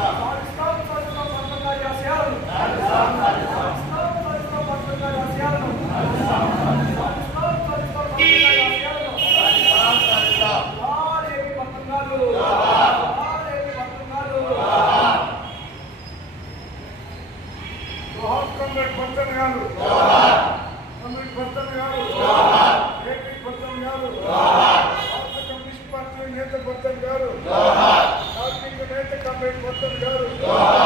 సాధిస్తాం సాధిస్తాం భర్తం గారి ఆశయాలను సాధిస్తాం సాధిస్తాం భర్తం గారి ఆశయాలను సాధిస్తాం సాధిస్తాం భర్తం గారి ఆశయాలను జోహార్ ఏపీ భర్తం గారు జోహార్ ఏపీ భర్తం గారు జోహార్ కామ్రేడ్ బచ్చన్ గారు కామ్రేడ్ బచ్చన్ గారు ఏపీ బచ్చన్ గారు భారత కమ్యూనిస్ట్ పార్టీ నేత బచ్చన్ గారు కార్మిక నేత కామ్రేడ్ గారు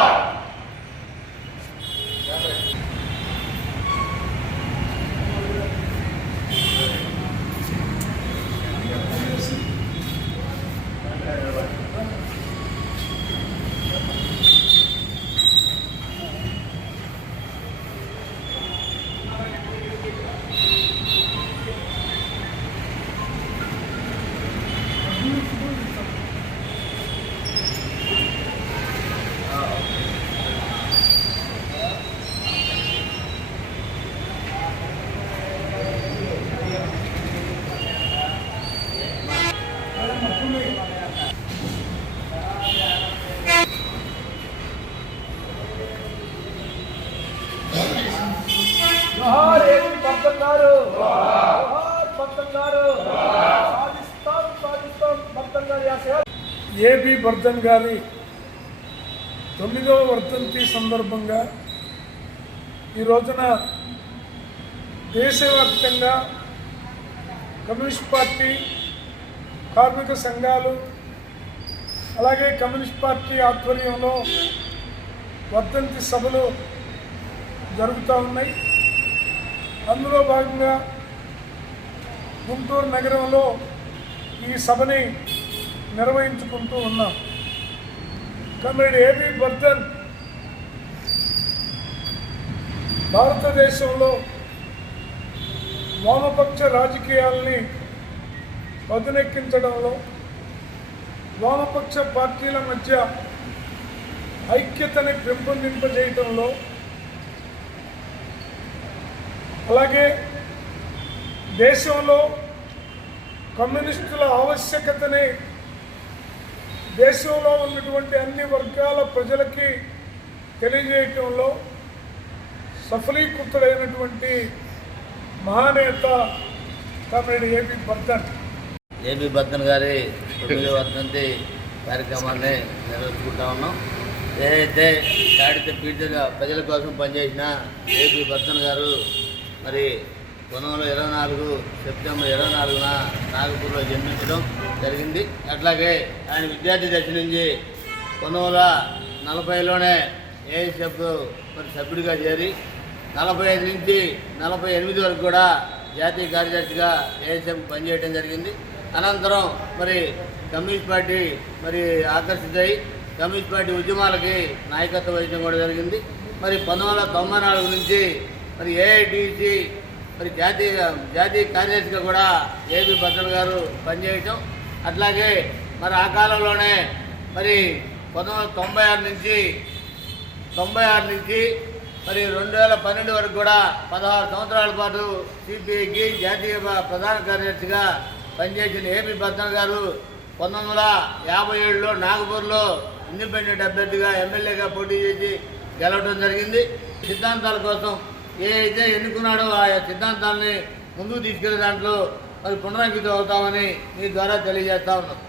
ఏపీ భర్తం గారు జోహార్ గారు సాధిస్తాం సాధిస్తాం భర్తం గారి ఏబి బర్ధన్ గారి తొమ్మిదవ వర్ధంతి సందర్భంగా ఈ రోజున దేశవ్యాప్తంగా కమ్యూనిస్ట్ పార్టీ కార్మిక సంఘాలు అలాగే కమ్యూనిస్ట్ పార్టీ ఆధ్వర్యంలో వర్ధంతి సభలు జరుగుతూ ఉన్నాయి. అందులో భాగంగా గుంటూరు నగరంలో ఈ సభని నిర్వహించుకుంటూ ఉన్నాం. కమ్రేడ్ ఏబీ బర్ధన్ భారతదేశంలో వామపక్ష రాజకీయాల్ని పదునెక్కించడంలో వామపక్ష పార్టీల మధ్య ఐక్యతని పెంపొందింపజేయడంలో అలాగే దేశంలో కమ్యూనిస్టుల ఆవశ్యకతని దేశంలో ఉన్నటువంటి అన్ని వర్గాల ప్రజలకి తెలియజేయటంలో సఫలీకృతుడైనటువంటి మహానేత కామ్రేడ్ ఏపీ బర్ధన్ ఏబి బద్దన్ గారి తొమ్మిది వర్ధంతి కార్యక్రమాన్ని నిర్వహించుకుంటా ఉన్నాం. ఏదైతే దాడితే పీడితగా ప్రజల కోసం పనిచేసిన ఏబి బద్దన్ గారు మరి పంతొమ్మిది ఇరవై నాలుగు సెప్టెంబర్ ఇరవై నాలుగున నాగపూర్లో జన్మించడం జరిగింది. అట్లాగే ఆయన విద్యార్థి దశ నుంచి పంతొమ్మిది నలభైలోనే ఏఎస్ఎఫ్ మరి సభ్యుడిగా చేరి నలభై ఐదు నుంచి నలభై ఎనిమిది వరకు కూడా జాతీయ కార్యదర్శిగా ఏఎస్ఎఫ్ పనిచేయడం జరిగింది. అనంతరం మరి కమ్యూనిస్ట్ పార్టీ మరి ఆకర్షితై కమ్యూనిస్ట్ పార్టీ ఉద్యమాలకి నాయకత్వం వహించడం కూడా జరిగింది. మరి పంతొమ్మిది వందల తొంభై నాలుగు నుంచి మరి ఏఐటిసి మరి జాతీయ జాతీయ కార్యదర్శిగా కూడా ఏబి భద్రన్ గారు పనిచేయటం. అట్లాగే మరి ఆ కాలంలోనే మరి పంతొమ్మిది తొంభై ఆరు నుంచి తొంభై ఆరు నుంచి మరి రెండు వేల పన్నెండు వరకు కూడా పదహారు సంవత్సరాల పాటు సిపిఐకి జాతీయ ప్రధాన కార్యదర్శిగా పనిచేసిన ఏపీ భద్రం గారు పంతొమ్మిది వందల యాభై ఏడులో నాగపూర్లో ఇండిపెండెంట్ అభ్యర్థిగా ఎమ్మెల్యేగా పోటీ చేసి గెలవడం జరిగింది. సిద్ధాంతాల కోసం ఏ అయితే ఎన్నుకున్నాడో ఆ సిద్ధాంతాన్ని ముందుకు తీసుకెళ్ళే దాంట్లో మరి పునరంకితం అవుతామని మీ ద్వారా తెలియజేస్తా ఉన్నాం.